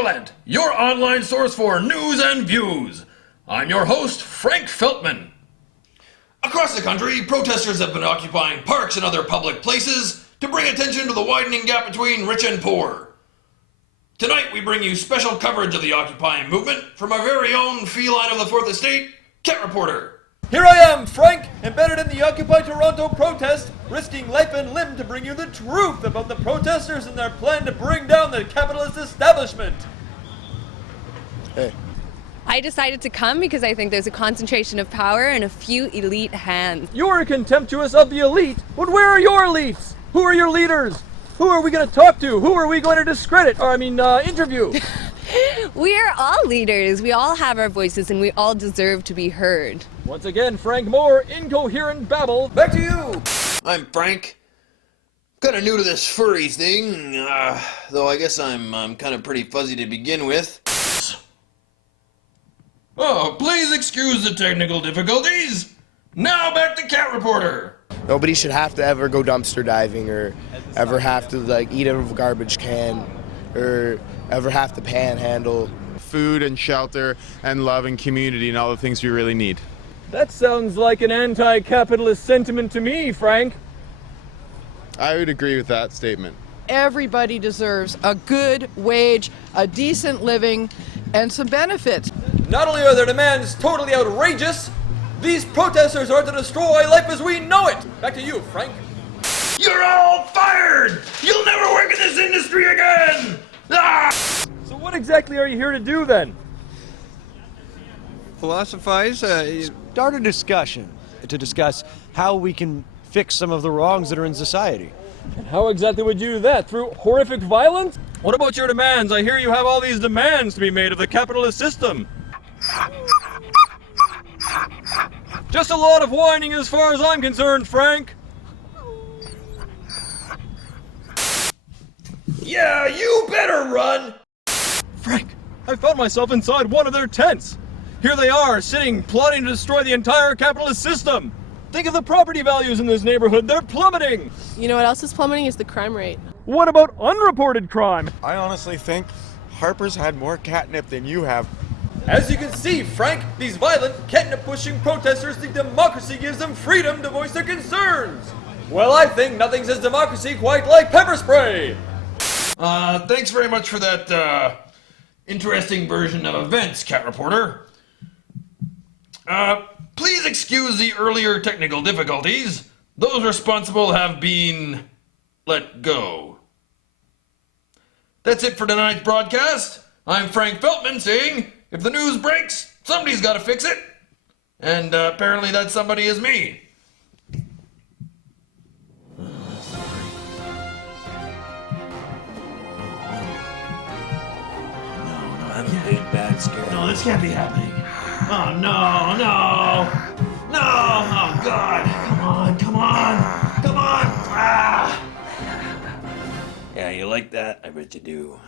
Relent, your online source for news and views. I'm your host, Frank Feltman. Across the country, protesters have been occupying parks and other public places to bring attention to the widening gap between rich and poor. Tonight, we bring you special coverage of the occupying movement from our very own feline of the Fourth Estate, Cat Reporter. Here I am, Frank, embedded in the Occupy Toronto protest, risking life and limb to bring you the truth about the protesters and their plan to bring down the capitalist establishment. Hey. I decided to come because I think there's a concentration of power in a few elite hands. You're contemptuous of the elite, but where are your elites? Who are your leaders? Who are we going to talk to? Who are we going to discredit, interview? We are all leaders. We all have our voices and we all deserve to be heard. Once again, Frank Moore, incoherent babble. Back to you. I'm Frank. Kind of new to this furry thing, though I guess I'm kind of pretty fuzzy to begin with. Oh, please excuse the technical difficulties. Now back to Cat Reporter. Nobody should have to ever go dumpster diving or ever have to eat out of a garbage can or ever have to panhandle. Food and shelter and love and community and all the things we really need. That sounds like an anti-capitalist sentiment to me, Frank. I would agree with that statement. Everybody deserves a good wage, a decent living, and some benefits. Not only are their demands totally outrageous, these protesters are to destroy life as we know it. Back to you, Frank. You're all fired! You'll never work in this industry again! Ah! So what exactly are you here to do then? Philosophize, start a discussion to discuss how we can fix some of the wrongs that are in society. And how exactly would you do that? Through horrific violence? What about your demands? I hear you have all these demands to be made of the capitalist system. Just a lot of whining as far as I'm concerned, Frank. Yeah, you better run! Frank, I found myself inside one of their tents. Here they are, sitting, plotting to destroy the entire capitalist system. Think of the property values in this neighborhood. They're plummeting. You know what else is plummeting is the crime rate. What about unreported crime? I honestly think Harper's had more catnip than you have. As you can see, Frank, these violent, catnip-pushing protesters think democracy gives them freedom to voice their concerns. Well, I think nothing says democracy quite like pepper spray. Thanks very much for that, interesting version of events, Cat Reporter. Please excuse the earlier technical difficulties. Those responsible have been let go. That's it for tonight's broadcast. I'm Frank Feltman saying, if the news breaks, somebody's got to fix it. And apparently that somebody is me. I'm a big bad scare. No, this can't be happening. Oh, no, no. No, oh, God. Come on. Ah. Yeah, you like that? I bet you do.